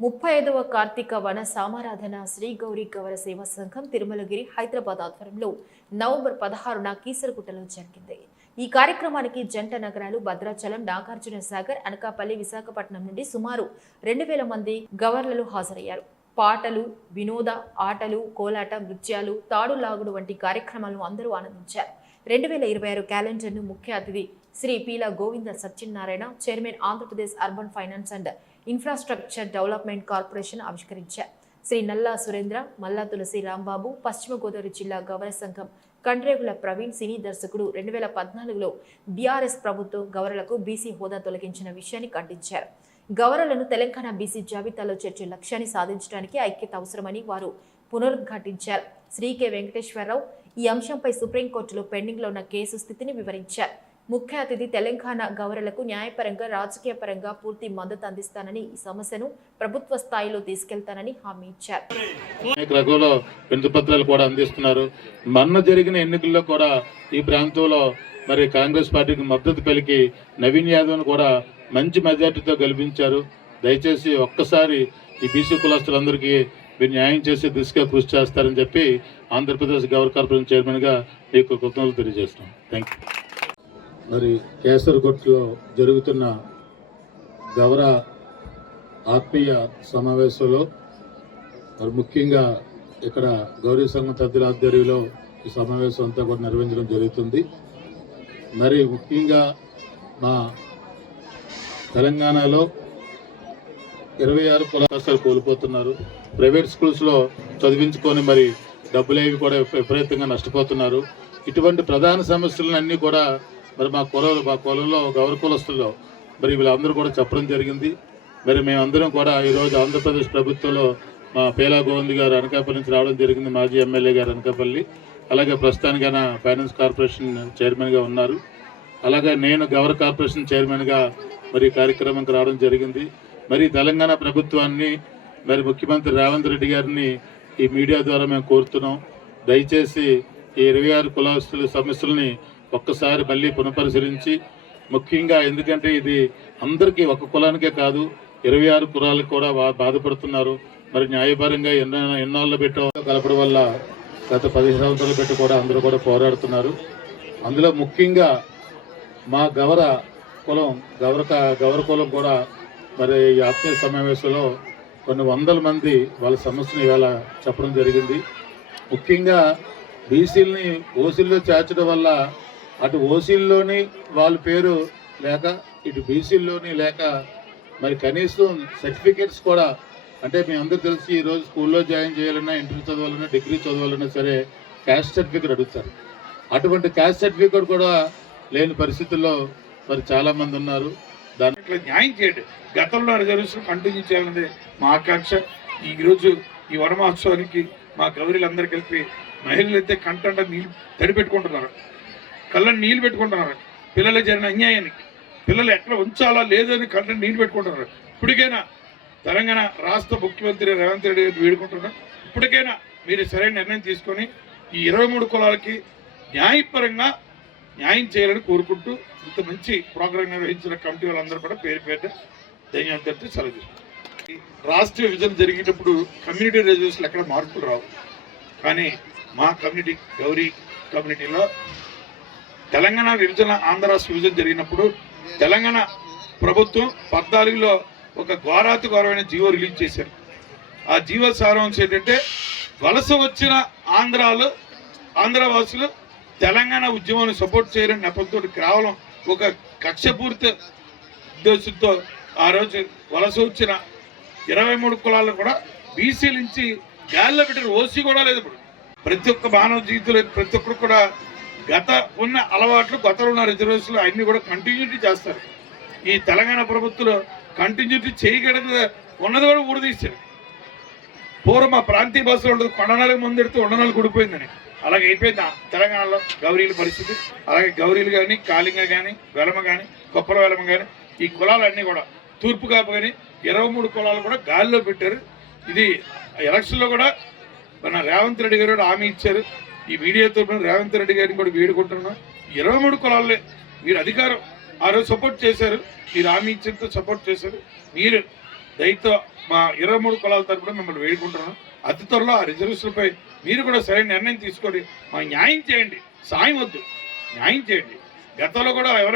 ముప్పై ఐదవ కార్తీక వన సామారాధన శ్రీ గౌరీ గౌర సేవా సంఘం తిరుమలగిరి హైదరాబాద్ ఆధ్వర్యంలో నవంబర్ పదహారున కీసరగుట్టలో జరిగింది. ఈ కార్యక్రమానికి జంట నగరాలు భద్రాచలం నాగార్జున సాగర్ అనకాపల్లి విశాఖపట్నం నుండి సుమారు రెండు వేల మంది గవర్నర్లు హాజరయ్యారు. పాటలు వినోద ఆటలు కోలాట నృత్యాలు తాడు లాగుడు వంటి కార్యక్రమాలను అందరూ ఆనందించారు. రెండు వేల ఇరవై ఆరు క్యాలెండర్ను ముఖ్య అతిథి Shri Peela Govinda Satyanarayana chairman Andhra Pradesh urban finance and infrastructure development corporation ఆవిష్కరించారు. శ్రీ నల్లా సురేంద్ర మల్లా తులసి రాంబాబు పశ్చిమ గోదావరి జిల్లా గౌర సంఘం కండ్రేగుల ప్రవీణ్ సినీ దర్శకుడు రెండు వేల పద్నాలుగులో బీఆర్ఎస్ ప్రభుత్వం గౌరలకు బీసీ హోదా తొలగించిన విషయాన్ని ఖండించారు. గౌరలను తెలంగాణ బీసీ జాబితాలో చేర్చే లక్ష్యాన్ని సాధించడానికి ఐక్యత అవసరమని వారు పునరుద్ఘాటించారు. శ్రీ కె వెంకటేశ్వరరావు ఈ అంశంపై సుప్రీంకోర్టులో పెండింగ్లో ఉన్న కేసు స్థితిని వివరించారు. ముఖ్య అతిథి తెలంగాణ గౌరలకు న్యాయపరంగా రాజకీయ పరంగా పూర్తి మద్దతు అందిస్తానని ఈ సమస్యను ప్రభుత్వ స్థాయిలో తీసుకెళ్తానని హామీ ఇచ్చారు. అనేక రకంలో కూడా అందిస్తున్నారు. మొన్న జరిగిన ఎన్నికల్లో కూడా ఈ ప్రాంతంలో మరి కాంగ్రెస్ పార్టీకి మద్దతు పలికి నవీన్ యాదవ్ను కూడా మంచి మెజార్టీతో గెలిపించారు. దయచేసి ఒక్కసారి ఈ బీసీ కులస్తులందరికీ మీరు న్యాయం చేసే దిశగా కృషి చేస్తారని చెప్పి ఆంధ్రప్రదేశ్ గౌరవ కార్పొరేషన్ చైర్మన్గా మీకు కృతజ్ఞతలు తెలియజేస్తున్నాం. థ్యాంక్ యూ మరి కేసరగొట్లో జరుగుతున్న గౌర ఆత్మీయ సమావేశంలో మరి ముఖ్యంగా ఇక్కడ గౌరీ సంఘం తద్దుల ఆధ్వర్యంలో ఈ సమావేశం అంతా కూడా నిర్వహించడం జరుగుతుంది. మరి ముఖ్యంగా మా తెలంగాణలో ఇరవై ఆరు కులాసాలు కోల్పోతున్నారు. ప్రైవేట్ స్కూల్స్లో చదివించుకొని మరి డబ్బులేవి కూడా విపరీతంగా నష్టపోతున్నారు. ఇటువంటి ప్రధాన సమస్యలన్నీ అన్నీ కూడా మరి మా కులం మా కులంలో గౌరవ కులస్తుల్లో మరి వీళ్ళందరూ కూడా చెప్పడం జరిగింది. మరి మేమందరం కూడా ఈరోజు ఆంధ్రప్రదేశ్ ప్రభుత్వంలో మా పేలా గోవింద్ గారు అనకాపల్లి నుంచి రావడం జరిగింది మాజీ ఎమ్మెల్యే గారు అనకాపల్లి. అలాగే ప్రస్తుతానికి ఫైనాన్స్ కార్పొరేషన్ చైర్మన్గా ఉన్నారు. అలాగే నేను గౌరవ కార్పొరేషన్ చైర్మన్గా మరి కార్యక్రమంకి రావడం జరిగింది. మరి తెలంగాణ ప్రభుత్వాన్ని మరి ముఖ్యమంత్రి రేవంత్ రెడ్డి గారిని ఈ మీడియా ద్వారా మేము కోరుతున్నాం. దయచేసి ఈ ఇరవై ఆరు కులస్తుల సమస్యల్ని ఒక్కసారి మళ్ళీ పునఃపరిశీలించి ముఖ్యంగా ఎందుకంటే ఇది అందరికీ ఒక కులానికే కాదు ఇరవై ఆరు కులాలకు కూడా బా- బాధపడుతున్నారు. మరి న్యాయపరంగా ఎన్నో ఎన్నాళ్ళు పెట్టో కలపడం వల్ల గత పదిహేను సంవత్సరాలు పెట్టి కూడా అందరూ కూడా పోరాడుతున్నారు. అందులో ముఖ్యంగా మా గవర కులం గవర గవర కులం కూడా మరి ఈ ఆత్మీయ సమావేశంలో కొన్ని వందల మంది వాళ్ళ సమస్యను ఇవాళ చెప్పడం జరిగింది. ముఖ్యంగా బీసీలని ఓసీల్లో చేర్చడం వల్ల అటు ఓసీల్లోని వాళ్ళ పేరు లేక ఇటు బీసీల్లోని లేక మరి కనీసం సర్టిఫికేట్స్ కూడా అంటే మీ అందరూ తెలిసి ఈరోజు స్కూల్లో జాయిన్ చేయాలన్నా ఇంటర్ చదవాలన్నా డిగ్రీ చదవాలన్నా సరే క్యాస్ట్ సర్టిఫికేట్ అడుగుతారు. అటువంటి క్యాస్ట్ సర్టిఫికేట్ కూడా లేని పరిస్థితుల్లో మరి చాలామంది ఉన్నారు. దాని ఇట్లా న్యాయం చేయండి. గతంలో రిజర్వేషన్ కంటిన్యూ చేయాలనేది మా ఆకాంక్ష. ఈరోజు ఈ వరమహోత్సవానికి మా గౌరీలందరూ కలిపి మహిళలు అయితే కంటంట నీళ్ళు తడిపెట్టుకుంటున్నారు. కళ్ళని నీళ్ళు పెట్టుకుంటున్నారు. పిల్లలు జరిగిన అన్యాయానికి. పిల్లలు ఎక్కడ ఉంచాలా లేదని కళ్ళని నీళ్ళు పెట్టుకుంటున్నారు. ఇప్పటికైనా తెలంగాణ రాష్ట్ర ముఖ్యమంత్రి రేవంత్ రెడ్డి గారు వేడుకుంటున్నారు. ఇప్పటికైనా మీరు సరైన నిర్ణయం తీసుకొని ఈ ఇరవై మూడు కులాలకి న్యాయపరంగా న్యాయం చేయాలని కోరుకుంటూ ఇంత మంచి ప్రోగ్రాం నిర్వహించిన కమిటీ వాళ్ళందరూ కూడా పేరు పేరు ధన్యవాదాలు సెలవు రాష్ట్ర విభజన జరిగేటప్పుడు కమ్యూనిటీ రిజర్వేషన్లు ఎక్కడ మార్పులు రావు. కానీ మా కమ్యూనిటీ గౌరీ కమ్యూనిటీలో తెలంగాణ విభజన ఆంధ్ర విభజన జరిగినప్పుడు తెలంగాణ ప్రభుత్వం పద్నాలుగులో ఒక ఘోరాతి ఘోరమైన జీవో రిలీజ్ చేశారు. ఆ జీవో సారాంశం ఏంటంటే వలస వచ్చిన ఆంధ్రాలు ఆంధ్రవాసులు తెలంగాణ ఉద్యమాన్ని సపోర్ట్ చేయడం నేపథ్యంతో కేవలం ఒక కక్షపూరిత ఉద్దేశంతో ఆ రోజు వలస వచ్చిన ఇరవై మూడు కులాల్లో కూడా బీసీల నుంచి గాల్లో పెట్టిన ఓసీ కూడా లేదు ఇప్పుడు. ప్రతి ఒక్క మానవ జీవితంలో ప్రతి ఒక్కరు కూడా గత ఉన్న అలవాట్లు గతంలో ఉన్న రిజర్వేషన్లు అన్ని కూడా కంటిన్యూటీ చేస్తారు. ఈ తెలంగాణ ప్రభుత్వంలో కంటిన్యూటీ చేయగలిగిన ఉన్నది కూడా ఊడదీశారు పూర్వం మా ప్రాంతీయ భాషలో ఉండదు కొండనాలకు ముందెడితే ఉండనాలు కూడిపోయిందని అలాగే అయిపోయింది? తెలంగాణలో గౌరీల పరిస్థితి. అలాగే గౌరీలు కానీ కాళింగ కానీ వెలమ కానీ కొప్పర వెలమ కానీ ఈ కులాలన్నీ కూడా తూర్పు కాపు కానీ ఇరవై మూడు కులాలు కూడా గాలిలో పెట్టారు. ఇది ఎలక్షన్లో కూడా మన రేవంత్ రెడ్డి గారు కూడా హామీ ఇచ్చారు. ఈ మీడియా తరపున రేవంత్ రెడ్డి గారిని కూడా వేడుకుంటున్నా. ఇరవై మూడు కులాలే. మీరు అధికారం ఆ రోజు సపోర్ట్ చేశారు. మీరు హామీ ఇచ్చేంత సపోర్ట్ చేశారు. మీరు దయతో మా ఇరవై మూడు కులాల తరపున మిమ్మల్ని వేడుకుంటున్నాను అతి త్వరలో ఆ రిజర్వేషన్లపై మీరు కూడా సరైన నిర్ణయం తీసుకొని మా న్యాయం చేయండి. సాయం వద్దు. న్యాయం చేయండి. గతంలో కూడా ఎవరైనా